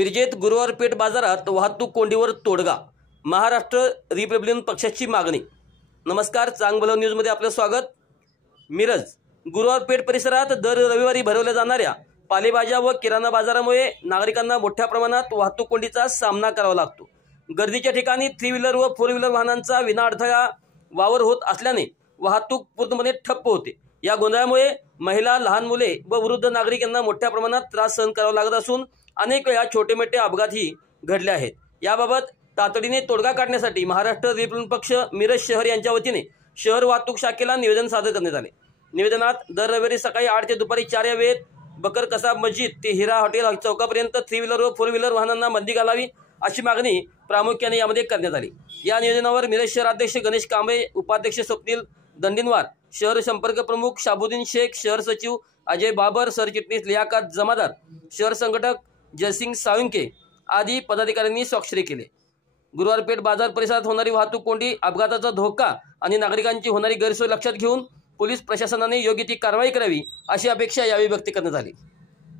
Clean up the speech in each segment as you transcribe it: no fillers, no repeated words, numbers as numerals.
मिरजेत गुरुवार पेठ बाजारात वाहतूक कोंडीवर तोडगा। महाराष्ट्र रिपब्लिकन पक्षाची मागणी। नमस्कार, चांग भलं न्यूजमध्ये आपलं स्वागत। मिरज गुरुवार पेठ परिसरात दर रविवारी भरवल्या जाणाऱ्या पालेभाज्या व किराणा बाजारामुळे नागरिकांना मोठ्या प्रमाणात वाहतूक कोंडीचा सामना करावा लागतो। गर्दीच्या ठिकाणी 3 व्हीलर व 4 व्हीलर वाहनांचा विनाअडथळा वावर होत असल्याने वाहतूक पूर्णपणे ठप्प होते। या गोंधळामुळे महिला, लहान मुले व वृद्ध नागरिक यांना मोठ्या प्रमाणात त्रास सहन करावा लागत असून अनेक वेळा छोटे मोठे अपघातही घडले आहेत। याबाबत तातडीने तोडगा काढण्यासाठी महाराष्ट्र रिपब्लिकन पक्ष मिरज शहर यांच्या वतीने शहर वाहतूक शाखेला निवेदन सादर करण्यात आले। निवेदनात दर रविवारी सकाळी 8 ते दुपारी 4 या वेळेत बकर कसाब मस्जिद ते हिरा हॉटेल चौकापर्यंत 3 व्हीलर व 4 व्हीलर वाहनांना बंदी घालावी अशी मागणी प्रामुख्याने यामध्ये करण्यात आली। या निवेदनावर मिरज शहर अध्यक्ष गणेश कांबळे, उपाध्यक्ष स्वप्नील दंडीनवार, शहर संपर्क प्रमुख शाबुद्दीन शेख, शहर सचिव अजय बाबर, सरचिटणीस लियाकत जमादार, शहर संघटक जयसिंग साळुंके आदी पदाधिकाऱ्यांनी स्वाक्षरी केले। गुरुवार पेठ बाजार परिसरात होणारी वाहतूक कोंडी, अपघाताचा धोका आणि नागरिकांची होणारी गैरसोय लक्षात घेऊन पोलीस प्रशासनाने योग्य ती कारवाई करावी अशी अपेक्षा यावेळी व्यक्त करण्यात आली।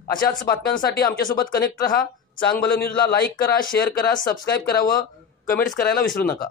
अशाच बातम्यांसाठी आमच्यासोबत कनेक्ट रहा। चांग भलं न्यूजला लाईक करा, शेअर करा, सबस्क्राईब करा व कमेंट्स करायला विसरू नका।